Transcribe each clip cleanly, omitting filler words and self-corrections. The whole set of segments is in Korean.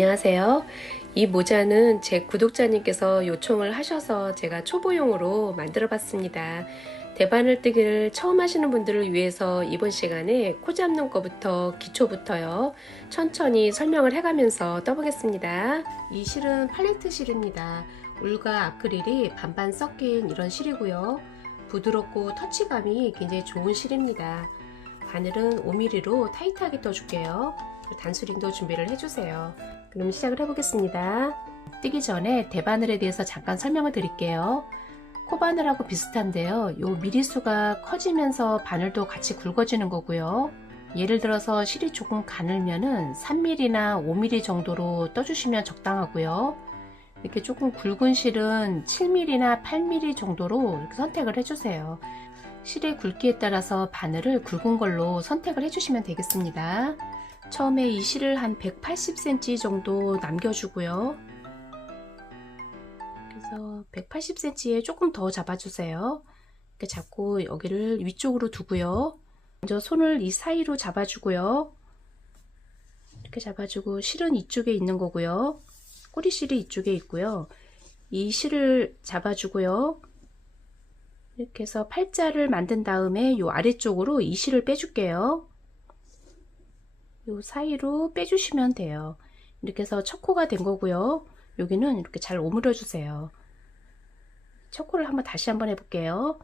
안녕하세요. 이 모자는 제 구독자님께서 요청을 하셔서 제가 초보용으로 만들어 봤습니다. 대바늘뜨기를 처음 하시는 분들을 위해서 이번 시간에 코 잡는 거부터 기초부터요 천천히 설명을 해가면서 떠보겠습니다. 이 실은 팔레트 실입니다. 울과 아크릴이 반반 섞인 이런 실이고요. 부드럽고 터치감이 굉장히 좋은 실입니다. 바늘은 5mm로 타이트하게 떠줄게요. 단수링도 준비를 해주세요. 그럼 시작을 해보겠습니다. 뜨기 전에 대바늘에 대해서 잠깐 설명을 드릴게요. 코바늘하고 비슷한데요. 요 미리수가 커지면서 바늘도 같이 굵어지는 거고요. 예를 들어서 실이 조금 가늘면은 3mm나 5mm 정도로 떠주시면 적당하고요. 이렇게 조금 굵은 실은 7mm나 8mm 정도로 이렇게 선택을 해주세요. 실의 굵기에 따라서 바늘을 굵은 걸로 선택을 해주시면 되겠습니다. 처음에 이 실을 한 180cm 정도 남겨주고요. 그래서 180cm에 조금 더 잡아주세요. 이렇게 잡고 여기를 위쪽으로 두고요. 먼저 손을 이 사이로 잡아주고요. 이렇게 잡아주고 실은 이쪽에 있는 거고요. 꼬리실이 이쪽에 있고요. 이 실을 잡아주고요. 이렇게 해서 팔자를 만든 다음에 이 아래쪽으로 이 실을 빼줄게요. 요 사이로 빼주시면 돼요. 이렇게 해서 첫 코가 된 거고요. 여기는 이렇게 잘 오므려 주세요. 첫 코를 다시 한번 해볼게요.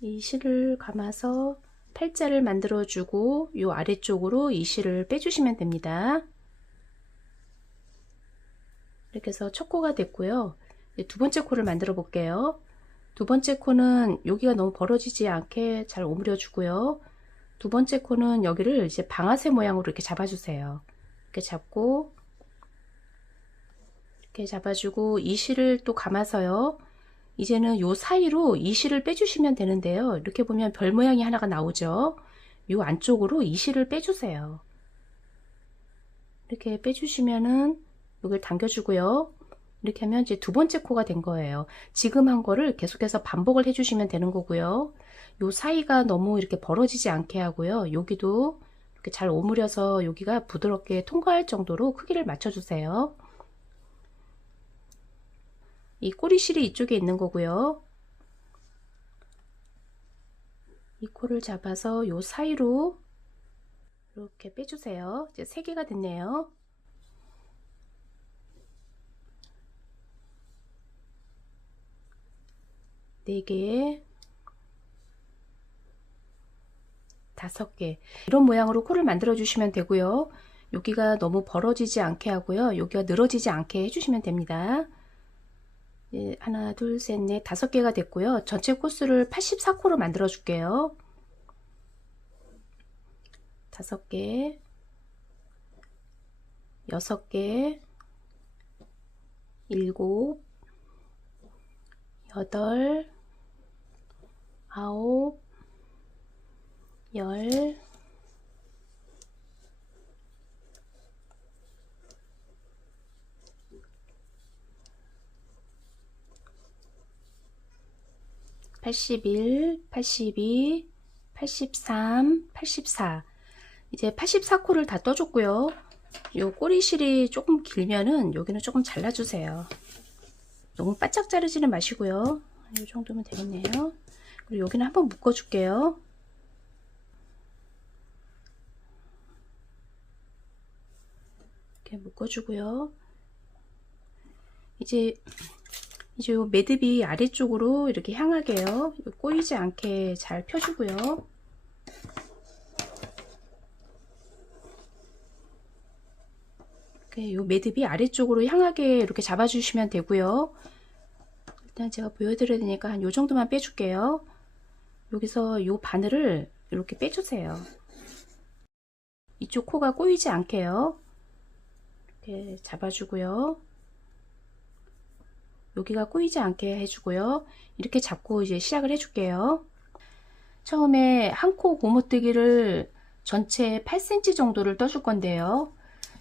이 실을 감아서 팔자를 만들어 주고 요 아래쪽으로 이 실을 빼주시면 됩니다. 이렇게 해서 첫 코가 됐고요. 두 번째 코를 만들어 볼게요. 두 번째 코는 여기가 너무 벌어지지 않게 잘 오므려 주고요. 두 번째 코는 여기를 이제 방아쇠 모양으로 이렇게 잡아주세요. 이렇게 잡고 이렇게 잡아주고 이 실을 또 감아서요. 이제는 요 사이로 이 실을 빼주시면 되는데요. 이렇게 보면 별 모양이 하나가 나오죠. 요 안쪽으로 이 실을 빼주세요. 이렇게 빼주시면은 여기를 당겨주고요. 이렇게 하면 이제 두 번째 코가 된 거예요. 지금 한 거를 계속해서 반복을 해주시면 되는 거고요. 요 사이가 너무 이렇게 벌어지지 않게 하고요. 여기도 이렇게 잘 오므려서 여기가 부드럽게 통과할 정도로 크기를 맞춰주세요. 이 꼬리실이 이쪽에 있는 거고요. 이 코를 잡아서 요 사이로 이렇게 빼주세요. 이제 3개가 됐네요. 네 개, 5개 이런 모양으로 코를 만들어 주시면 되고요. 여기가 너무 벌어지지 않게 하고요. 여기가 늘어지지 않게 해주시면 됩니다. 예, 하나, 둘, 셋, 넷, 5개가 됐고요. 전체 코스를 84코로 만들어 줄게요. 5개, 6개, 7, 8, 9, 10, 81, 82, 83, 84 이제 84코를 다 떠줬고요. 요 꼬리실이 조금 길면은 여기는 조금 잘라주세요. 너무 바짝 자르지는 마시고요. 이 정도면 되겠네요. 그리고 여기는 한번 묶어줄게요. 이렇게 묶어주고요. 이제 요 매듭이 아래쪽으로 이렇게 향하게요. 꼬이지 않게 잘 펴주고요. 이렇게 요 매듭이 아래쪽으로 향하게 이렇게 잡아주시면 되고요. 일단 제가 보여드려야 되니까 한 요 정도만 빼줄게요. 여기서 요 바늘을 이렇게 빼주세요. 이쪽 코가 꼬이지 않게요. 이렇게 잡아주고요. 여기가 꼬이지 않게 해주고요. 이렇게 잡고 이제 시작을 해줄게요. 처음에 한 코 고무뜨기를 전체 8cm 정도를 떠줄 건데요.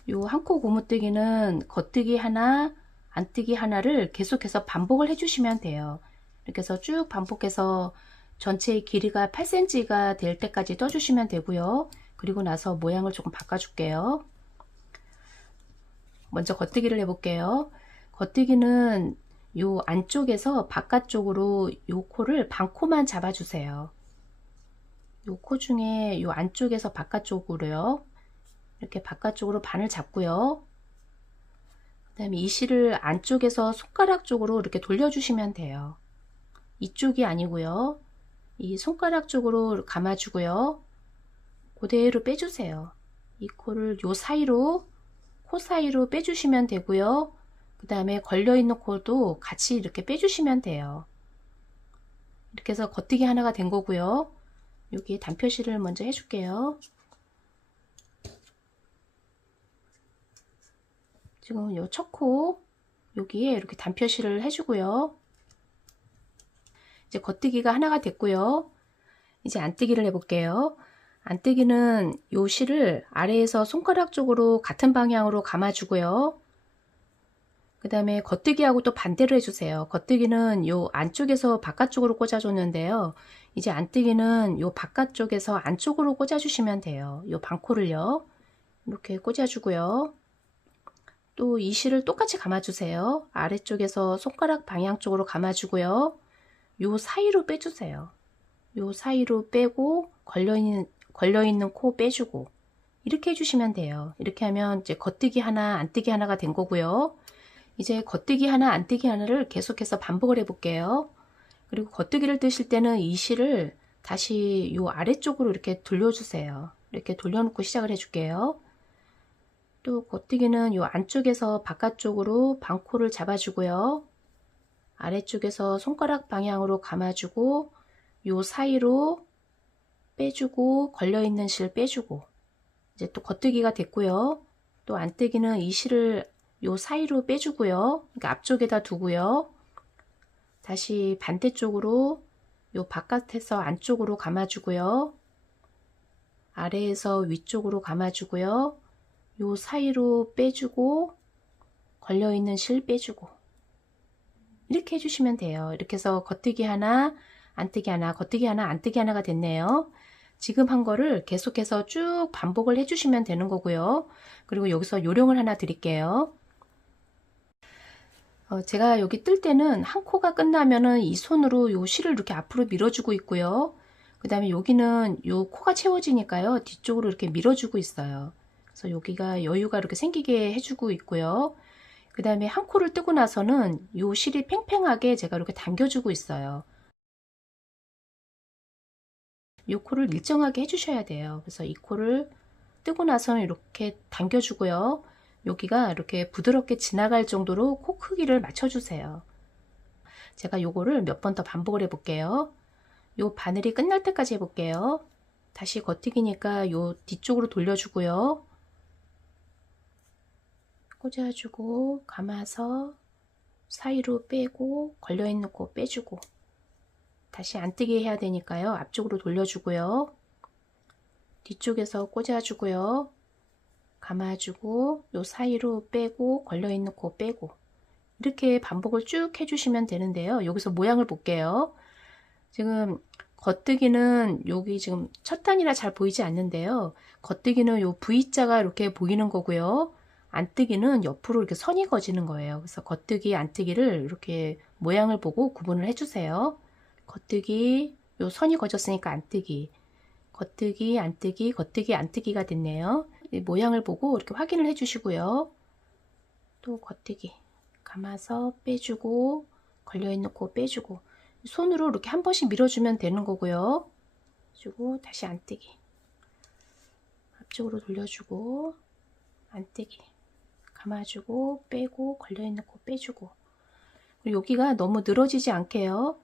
요 한 코 고무뜨기는 겉뜨기 하나, 안뜨기 하나를 계속해서 반복을 해주시면 돼요. 이렇게 해서 쭉 반복해서 전체의 길이가 8cm가 될 때까지 떠주시면 되고요. 그리고 나서 모양을 조금 바꿔줄게요. 먼저 겉뜨기를 해볼게요. 겉뜨기는 요 안쪽에서 바깥쪽으로 요 코를 반코만 잡아주세요. 요 코 중에 요 안쪽에서 바깥쪽으로요. 이렇게 바깥쪽으로 반을 잡고요. 그 다음에 이 실을 안쪽에서 손가락 쪽으로 이렇게 돌려주시면 돼요. 이쪽이 아니고요. 이 손가락 쪽으로 감아주고요. 그대로 빼주세요. 이 코를 요 사이로, 코 사이로 빼주시면 되고요. 그 다음에 걸려있는 코도 같이 이렇게 빼주시면 돼요. 이렇게 해서 겉뜨기 하나가 된 거고요. 여기에 단표실을 먼저 해줄게요. 지금 요 첫 코 여기에 이렇게 단표실을 해주고요. 이제 겉뜨기가 하나가 됐고요. 이제 안뜨기를 해볼게요. 안뜨기는 요 실을 아래에서 손가락 쪽으로 같은 방향으로 감아주고요. 그 다음에 겉뜨기하고 또 반대로 해주세요. 겉뜨기는 요 안쪽에서 바깥쪽으로 꽂아줬는데요. 이제 안뜨기는 요 바깥쪽에서 안쪽으로 꽂아주시면 돼요. 요 반코를요. 이렇게 꽂아주고요. 또 이 실을 똑같이 감아주세요. 아래쪽에서 손가락 방향 쪽으로 감아주고요. 요 사이로 빼주세요. 요 사이로 빼고 걸려있는 코 빼주고 이렇게 해주시면 돼요. 이렇게 하면 이제 겉뜨기 하나, 안뜨기 하나가 된 거고요. 이제 겉뜨기 하나, 안뜨기 하나를 계속해서 반복을 해볼게요. 그리고 겉뜨기를 뜨실 때는 이 실을 다시 요 아래쪽으로 이렇게 돌려주세요. 이렇게 돌려놓고 시작을 해줄게요. 또 겉뜨기는 요 안쪽에서 바깥쪽으로 반코를 잡아주고요. 아래쪽에서 손가락 방향으로 감아주고 요 사이로 빼주고 걸려있는 실 빼주고 이제 또 겉뜨기가 됐고요. 또 안뜨기는 이 실을 요 사이로 빼주고요. 그러니까 앞쪽에다 두고요. 다시 반대쪽으로 요 바깥에서 안쪽으로 감아주고요. 아래에서 위쪽으로 감아주고요. 요 사이로 빼주고 걸려있는 실 빼주고 이렇게 해주시면 돼요. 이렇게 해서 겉뜨기 하나, 안뜨기 하나, 겉뜨기 하나, 안뜨기 하나가 됐네요. 지금 한 거를 계속해서 쭉 반복을 해주시면 되는 거고요. 그리고 여기서 요령을 하나 드릴게요. 제가 여기 뜰 때는 한 코가 끝나면은 이 손으로 요 실을 이렇게 앞으로 밀어주고 있고요. 그 다음에 여기는 요 코가 채워지니까요. 뒤쪽으로 이렇게 밀어주고 있어요. 그래서 여기가 여유가 이렇게 생기게 해주고 있고요. 그 다음에 한 코를 뜨고 나서는 요 실이 팽팽하게 제가 이렇게 당겨주고 있어요. 이 코를 일정하게 해주셔야 돼요. 그래서 이 코를 뜨고 나서는 이렇게 당겨주고요. 여기가 이렇게 부드럽게 지나갈 정도로 코 크기를 맞춰주세요. 제가 요거를 몇 번 더 반복을 해볼게요. 요 바늘이 끝날 때까지 해볼게요. 다시 겉뜨기니까 요 뒤쪽으로 돌려주고요. 꽂아주고 감아서 사이로 빼고 걸려있는 코 빼주고 다시 안뜨기 해야 되니까요. 앞쪽으로 돌려주고요. 뒤쪽에서 꽂아주고요. 감아주고 요 사이로 빼고 걸려있는 코 빼고 이렇게 반복을 쭉 해주시면 되는데요. 여기서 모양을 볼게요. 지금 겉뜨기는 여기 지금 첫 단이라 잘 보이지 않는데요. 겉뜨기는 요 V자가 이렇게 보이는 거고요. 안뜨기는 옆으로 이렇게 선이 그어지는 거예요. 그래서 겉뜨기, 안뜨기를 이렇게 모양을 보고 구분을 해주세요. 겉뜨기, 요 선이 그어졌으니까 안뜨기, 겉뜨기, 안뜨기, 겉뜨기, 안뜨기가 됐네요. 이 모양을 보고 이렇게 확인을 해주시고요. 또 겉뜨기, 감아서 빼주고 걸려있는 코 빼주고 손으로 이렇게 한 번씩 밀어주면 되는 거고요. 주고 다시 안뜨기, 앞쪽으로 돌려주고 안뜨기, 감아주고 빼고 걸려있는 코 빼주고 그리고 여기가 너무 늘어지지 않게요.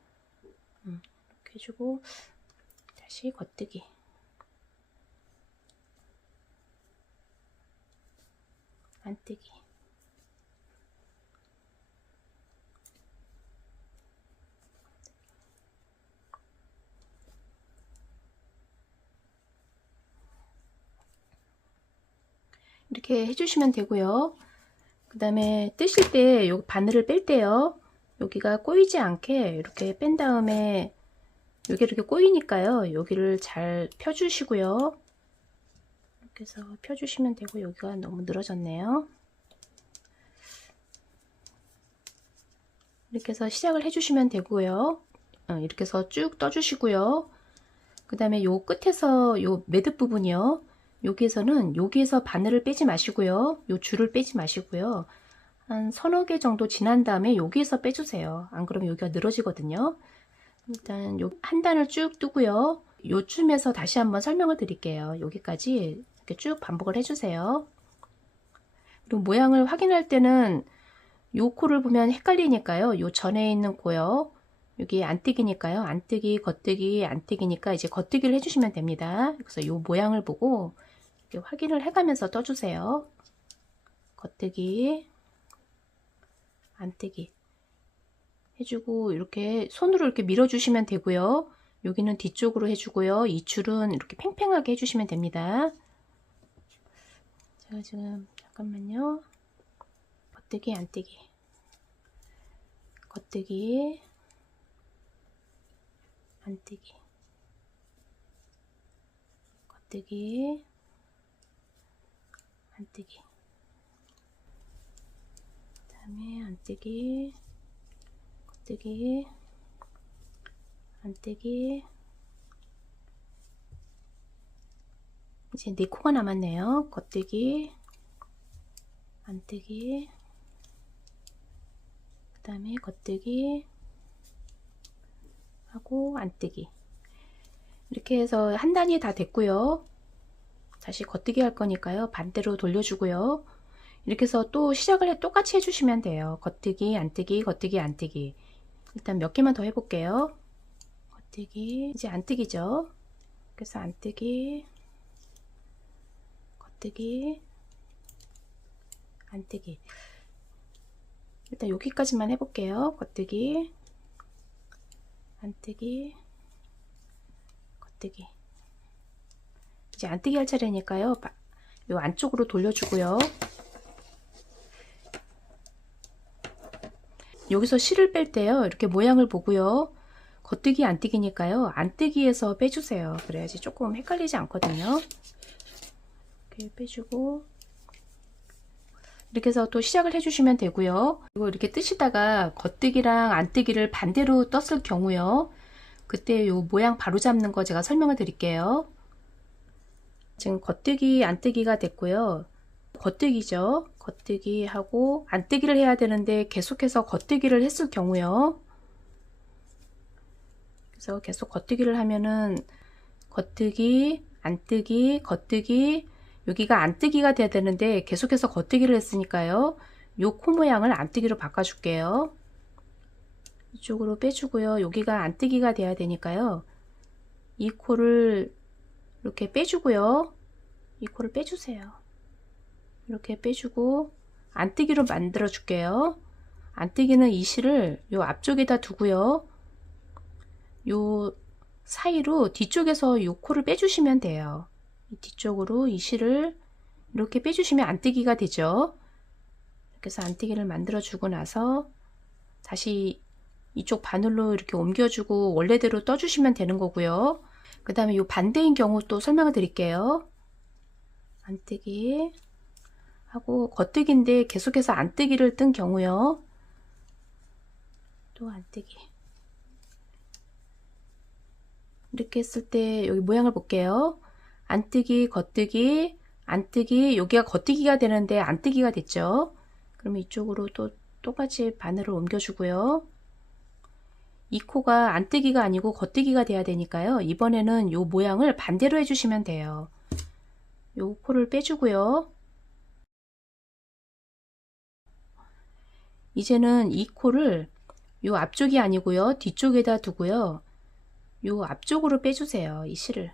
이렇게 해주고 다시 겉뜨기, 안뜨기, 이렇게 해주시면 되고요. 그 다음에 뜨실 때 요 바늘을 뺄 때요. 여기가 꼬이지 않게 이렇게 뺀 다음에 여기 이렇게 꼬이니까요. 여기를 잘 펴주시고요. 이렇게 해서 펴주시면 되고 여기가 너무 늘어졌네요. 이렇게 해서 시작을 해주시면 되고요. 이렇게 해서 쭉 떠주시고요. 그 다음에 요 끝에서 요 매듭 부분이요. 여기에서 바늘을 빼지 마시고요. 요 줄을 빼지 마시고요. 한 서너 개 정도 지난 다음에 여기에서 빼주세요. 안 그러면 여기가 늘어지거든요. 일단 한 단을 쭉 뜨고요. 요쯤에서 다시 한번 설명을 드릴게요. 여기까지 이렇게 쭉 반복을 해주세요. 그리고 모양을 확인할 때는 요 코를 보면 헷갈리니까요. 요 전에 있는 코요. 여기 안뜨기니까요. 안뜨기, 겉뜨기, 안뜨기니까 이제 겉뜨기를 해주시면 됩니다. 그래서 요 모양을 보고 이렇게 확인을 해가면서 떠주세요. 겉뜨기, 안뜨기 해주고 이렇게 손으로 이렇게 밀어주시면 되고요. 여기는 뒤쪽으로 해주고요. 이 줄은 이렇게 팽팽하게 해주시면 됩니다. 제가 지금 잠깐만요. 겉뜨기, 안뜨기, 겉뜨기, 안뜨기, 겉뜨기, 안뜨기, 그 다음에 안뜨기, 겉뜨기, 안뜨기. 이제 4코가 남았네요. 겉뜨기, 안뜨기, 그 다음에 겉뜨기 하고 안뜨기. 이렇게 해서 한 단이 다 됐고요. 다시 겉뜨기 할 거니까요. 반대로 돌려주고요. 이렇게 해서 또 시작을 똑같이 해주시면 돼요. 겉뜨기, 안뜨기, 겉뜨기, 안뜨기. 일단 몇 개만 더 해볼게요. 겉뜨기, 이제 안뜨기죠. 그래서 안뜨기, 겉뜨기, 안뜨기. 일단 여기까지만 해볼게요. 겉뜨기, 안뜨기, 겉뜨기. 이제 안뜨기 할 차례니까요. 요 안쪽으로 돌려주고요. 여기서 실을 뺄 때요. 이렇게 모양을 보고요. 겉뜨기, 안뜨기니까요. 안뜨기에서 빼주세요. 그래야지 조금 헷갈리지 않거든요. 이렇게 빼주고 이렇게 해서 또 시작을 해주시면 되고요. 그리고 이렇게 뜨시다가 겉뜨기랑 안뜨기를 반대로 떴을 경우요. 그때 요 모양 바로 잡는 거 제가 설명을 드릴게요. 지금 겉뜨기, 안뜨기가 됐고요. 겉뜨기죠. 겉뜨기 하고 안뜨기를 해야 되는데 계속해서 겉뜨기를 했을 경우요. 그래서 계속 겉뜨기를 하면은 겉뜨기, 안뜨기, 겉뜨기, 여기가 안뜨기가 돼야 되는데 계속해서 겉뜨기를 했으니까요. 요 코 모양을 안뜨기로 바꿔줄게요. 이쪽으로 빼주고요. 여기가 안뜨기가 돼야 되니까요. 이 코를 이렇게 빼주고요. 이 코를 빼주세요. 이렇게 빼주고 안뜨기로 만들어 줄게요. 안뜨기는 이 실을 요 앞쪽에다 두고요. 요 사이로 뒤쪽에서 요 코를 빼주시면 돼요. 뒤쪽으로 이 실을 이렇게 빼주시면 안뜨기가 되죠. 이렇게 해서 안뜨기를 만들어 주고 나서 다시 이쪽 바늘로 이렇게 옮겨주고 원래대로 떠주시면 되는 거고요. 그 다음에 이 반대인 경우 또 설명을 드릴게요. 안뜨기 하고 겉뜨기인데 계속해서 안뜨기를 뜬 경우요. 또 안뜨기. 이렇게 했을 때 여기 모양을 볼게요. 안뜨기, 겉뜨기, 안뜨기, 여기가 겉뜨기가 되는데 안뜨기가 됐죠. 그러면 이쪽으로 또 똑같이 바늘을 옮겨주고요. 이 코가 안뜨기가 아니고 겉뜨기가 돼야 되니까요. 이번에는 이 모양을 반대로 해주시면 돼요. 이 코를 빼주고요. 이제는 이 코를 이 앞쪽이 아니고요. 뒤쪽에다 두고요. 이 앞쪽으로 빼주세요. 이 실을.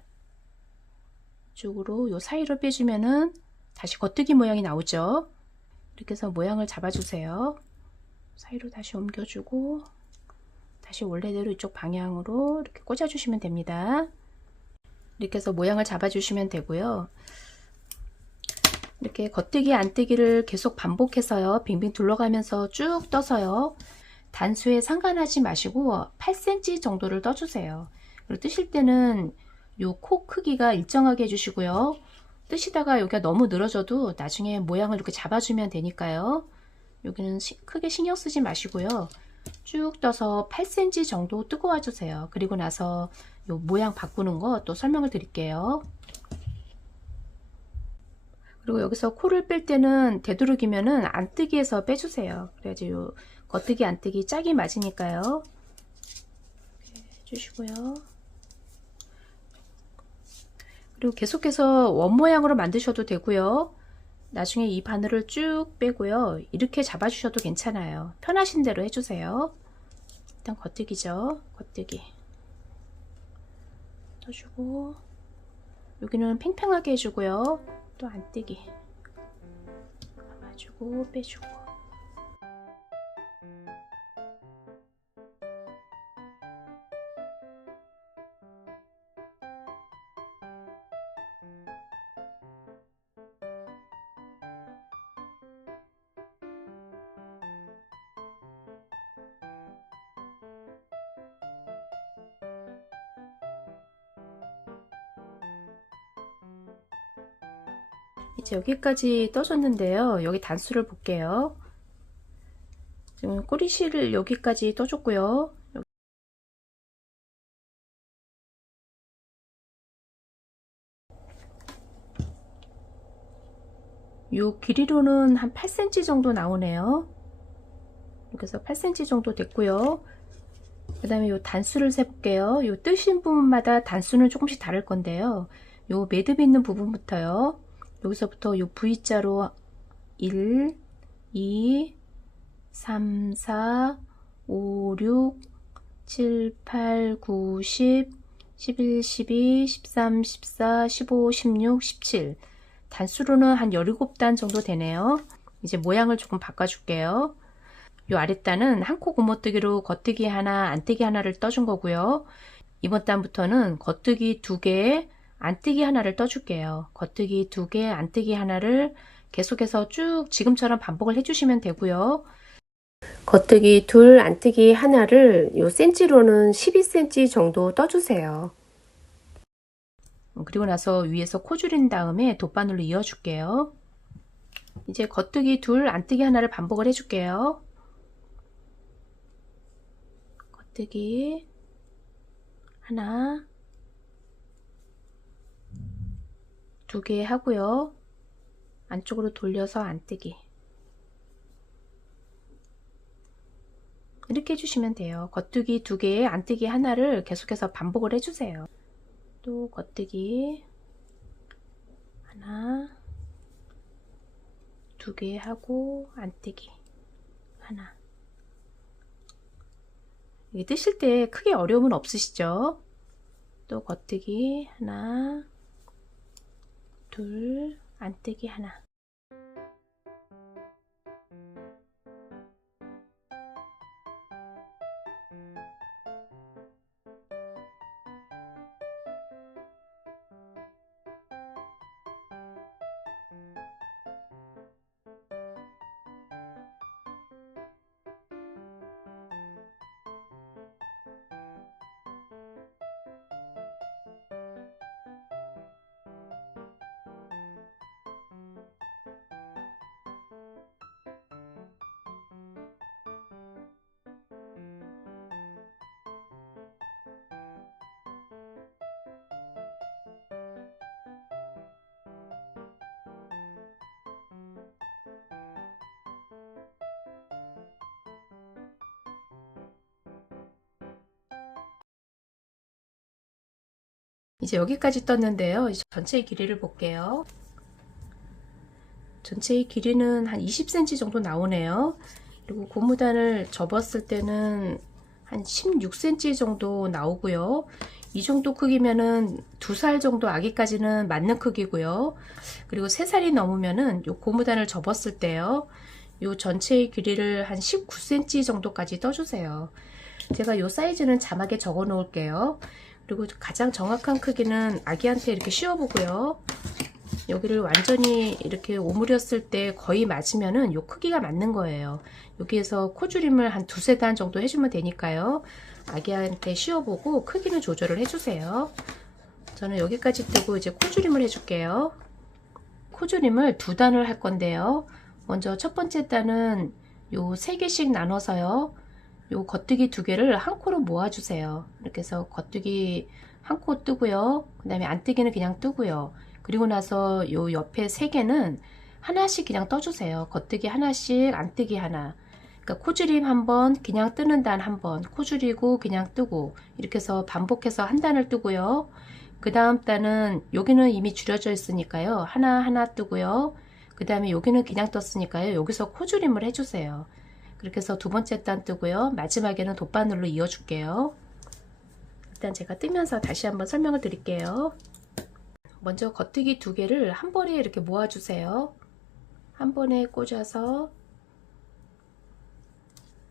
이쪽으로 이 사이로 빼주면은 다시 겉뜨기 모양이 나오죠. 이렇게 해서 모양을 잡아주세요. 사이로 다시 옮겨주고 다시 원래대로 이쪽 방향으로 이렇게 꽂아주시면 됩니다. 이렇게 해서 모양을 잡아주시면 되고요. 이렇게 겉뜨기, 안뜨기를 계속 반복해서요. 빙빙 둘러가면서 쭉 떠서요. 단수에 상관하지 마시고 8cm 정도를 떠주세요. 그리고 뜨실 때는 요 코 크기가 일정하게 해주시고요. 뜨시다가 여기가 너무 늘어져도 나중에 모양을 이렇게 잡아주면 되니까요. 여기는 크게 신경 쓰지 마시고요. 쭉 떠서 8cm 정도 뜨고 와주세요. 그리고 나서 요 모양 바꾸는 거 또 설명을 드릴게요. 그리고 여기서 코를 뺄 때는 되도록이면은 안뜨기에서 빼주세요. 그래야지 요 겉뜨기 안뜨기 짝이 맞으니까요. 이렇게 해주시고요. 그리고 계속해서 원 모양으로 만드셔도 되고요. 나중에 이 바늘을 쭉 빼고요. 이렇게 잡아주셔도 괜찮아요. 편하신 대로 해주세요. 일단 겉뜨기죠. 겉뜨기 떠주고, 여기는 팽팽하게 해주고요. 또 안뜨기 감아주고 빼주고. 이제 여기까지 떠줬는데요. 여기 단수를 볼게요. 지금 꼬리실을 여기까지 떠줬고요. 요 길이로는 한 8cm 정도 나오네요. 이렇게 해서 8cm 정도 됐고요. 그 다음에 요 단수를 세볼게요. 요 뜨신 부분마다 단수는 조금씩 다를 건데요. 요 매듭 있는 부분부터요. 여기서부터 요 V자로 1, 2, 3, 4, 5, 6, 7, 8, 9, 10, 11, 12, 13, 14, 15, 16, 17. 단수로는 한 17단 정도 되네요. 이제 모양을 조금 바꿔줄게요. 요 아랫단은 한 코 고모뜨기로 겉뜨기 하나, 안뜨기 하나를 떠준 거고요. 이번 단부터는 겉뜨기 2개, 안뜨기 하나를 떠줄게요. 겉뜨기 2개, 안뜨기 하나를 계속해서 쭉 지금처럼 반복을 해주시면 되고요. 겉뜨기 둘, 안뜨기 하나를 요 센치로는 12cm 정도 떠주세요. 그리고 나서 위에서 코 줄인 다음에 돗바늘로 이어줄게요. 이제 겉뜨기 둘, 안뜨기 하나를 반복을 해줄게요. 겉뜨기 하나, 2개 하고요. 안쪽으로 돌려서 안뜨기. 이렇게 해주시면 돼요. 겉뜨기 2개에 안뜨기 하나를 계속해서 반복을 해주세요. 또 겉뜨기 하나, 2개 하고 안뜨기 하나. 이게 뜨실 때 크게 어려움은 없으시죠? 또 겉뜨기 하나, 둘, 안뜨기 하나. 이제 여기까지 떴는데요. 이제 전체의 길이를 볼게요. 전체의 길이는 한 20cm 정도 나오네요. 그리고 고무단을 접었을 때는 한 16cm 정도 나오고요. 이 정도 크기면은 2살 정도 아기까지는 맞는 크기고요. 그리고 3살이 넘으면은 요 고무단을 접었을 때요. 요 전체의 길이를 한 19cm 정도까지 떠주세요. 제가 요 사이즈는 자막에 적어 놓을게요. 그리고 가장 정확한 크기는 아기한테 이렇게 씌워보고요. 여기를 완전히 이렇게 오므렸을 때 거의 맞으면은 요 크기가 맞는 거예요. 여기에서 코줄임을 한 2~3단 정도 해주면 되니까요. 아기한테 씌워보고 크기는 조절을 해주세요. 저는 여기까지 뜨고 이제 코줄임을 해줄게요. 코줄임을 2단을 할 건데요. 먼저 첫 번째 단은 요 3개씩 나눠서요. 요 겉뜨기 두 개를 한 코로 모아주세요. 이렇게 해서 겉뜨기 한 코 뜨고요. 그 다음에 안뜨기는 그냥 뜨고요. 그리고 나서 요 옆에 세 개는 하나씩 그냥 떠주세요. 겉뜨기 하나씩, 안뜨기 하나. 그러니까 코줄임 한 번, 그냥 뜨는 단 한 번, 코줄이고 그냥 뜨고, 이렇게 해서 반복해서 한 단을 뜨고요. 그 다음 단은 여기는 이미 줄여져 있으니까요. 하나 뜨고요. 그 다음에 여기는 그냥 떴으니까요. 여기서 코줄임을 해주세요. 그렇게 해서 두 번째 단 뜨고요. 마지막에는 돗바늘로 이어줄게요. 일단 제가 뜨면서 다시 한번 설명을 드릴게요. 먼저 겉뜨기 두 개를 한 번에 이렇게 모아주세요. 한 번에 꽂아서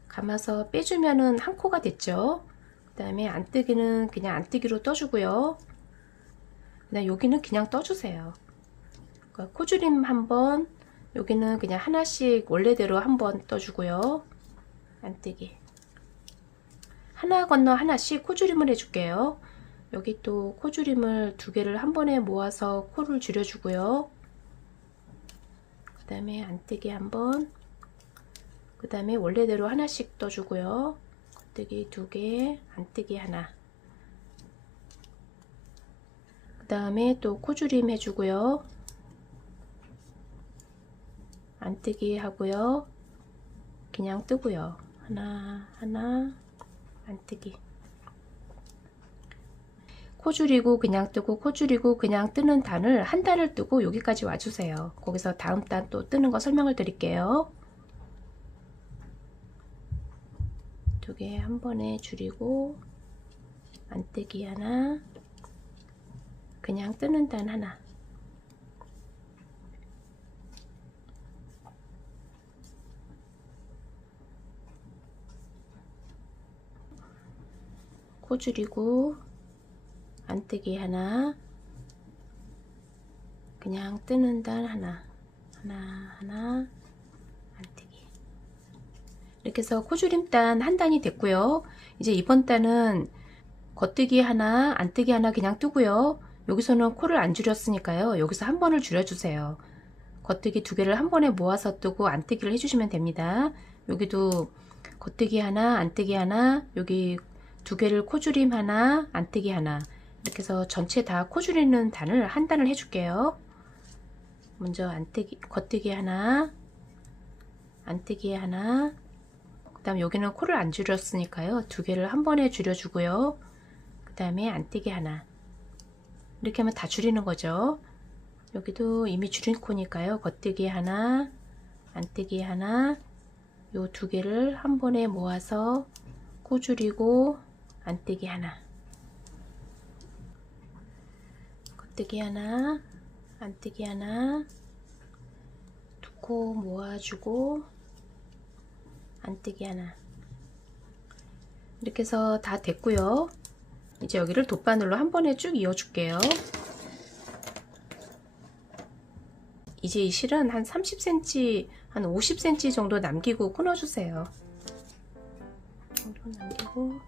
감아서 빼주면은 한 코가 됐죠. 그 다음에 안뜨기는 그냥 안뜨기로 떠주고요. 그다음 여기는 그냥 떠주세요. 그러니까 코줄임 한 번, 여기는 그냥 하나씩 원래대로 한 번 떠주고요. 안뜨기 하나 건너 하나씩 코줄임을 해줄게요. 여기 또 코줄임을 두 개를 한 번에 모아서 코를 줄여주고요. 그 다음에 안뜨기 한 번, 그 다음에 원래대로 하나씩 떠주고요. 겉뜨기 두 개, 안뜨기 하나. 그 다음에 또 코줄임 해주고요. 안뜨기 하고요. 그냥 뜨고요. 하나, 안뜨기. 코 줄이고 그냥 뜨고, 코 줄이고 그냥 뜨는 단을 한 단을 뜨고 여기까지 와주세요. 거기서 다음 단 또 뜨는 거 설명을 드릴게요. 두 개 한 번에 줄이고, 안뜨기 하나, 그냥 뜨는 단 하나. 코 줄이고, 안뜨기 하나, 그냥 뜨는 단 하나, 안뜨기. 이렇게 해서 코줄임 단 한 단이 됐고요. 이제 이번 단은 겉뜨기 하나, 안뜨기 하나 그냥 뜨고요. 여기서는 코를 안 줄였으니까요. 여기서 한 번을 줄여주세요. 겉뜨기 두 개를 한 번에 모아서 뜨고 안뜨기를 해주시면 됩니다. 여기도 겉뜨기 하나, 안뜨기 하나, 여기 두 개를 코줄임 하나, 안뜨기 하나. 이렇게 해서 전체 다 코줄이는 단을 한 단을 해줄게요. 먼저 안뜨기, 겉뜨기 하나, 안뜨기 하나. 그 다음 여기는 코를 안 줄였으니까요. 두 개를 한 번에 줄여주고요. 그 다음에 안뜨기 하나. 이렇게 하면 다 줄이는 거죠. 여기도 이미 줄인 코니까요. 겉뜨기 하나, 안뜨기 하나, 요 두 개를 한 번에 모아서 코 줄이고 안뜨기 하나, 겉뜨기 하나, 안뜨기 하나, 두 코 모아주고 안뜨기 하나. 이렇게 해서 다 됐고요. 이제 여기를 돗바늘로 한 번에 쭉 이어줄게요. 이제 이 실은 한 30cm, 한 50cm 정도 남기고 끊어주세요. 정도 남기고.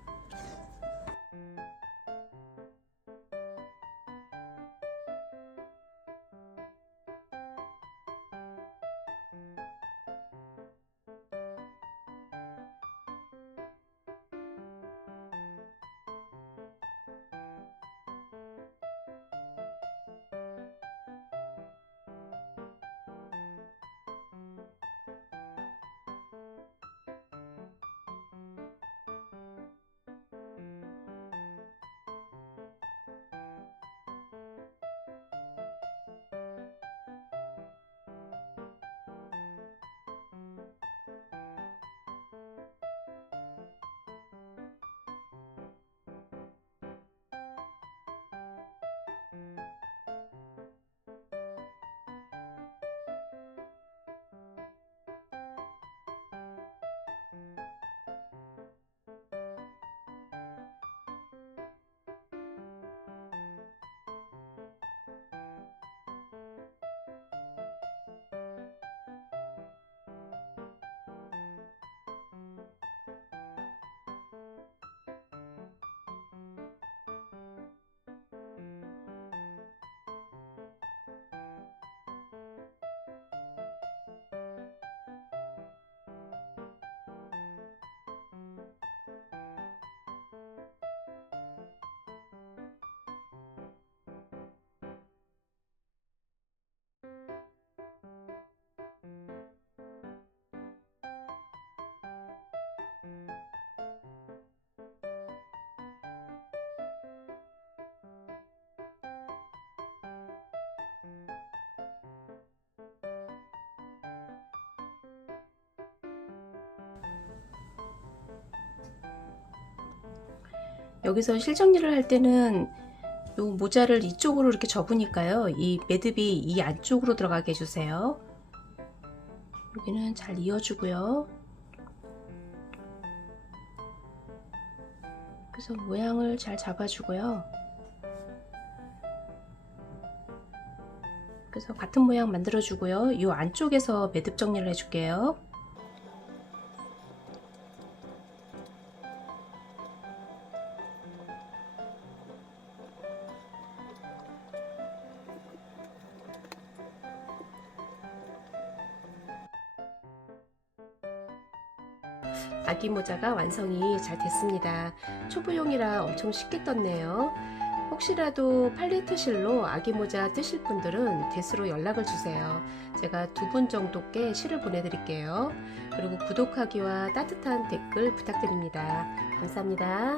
여기서 실정리를 할 때는 요 모자를 이쪽으로 이렇게 접으니까요. 이 매듭이 이 안쪽으로 들어가게 해주세요. 여기는 잘 이어주고요. 그래서 모양을 잘 잡아주고요. 그래서 같은 모양 만들어주고요. 이 안쪽에서 매듭 정리를 해줄게요. 아기 모자가 완성이 잘 됐습니다. 초보용이라 엄청 쉽게 떴네요. 혹시라도 팔리트 실로 아기 모자 뜨실 분들은 대수로 연락을 주세요. 제가 2분 정도께 실을 보내드릴게요. 그리고 구독하기와 따뜻한 댓글 부탁드립니다. 감사합니다.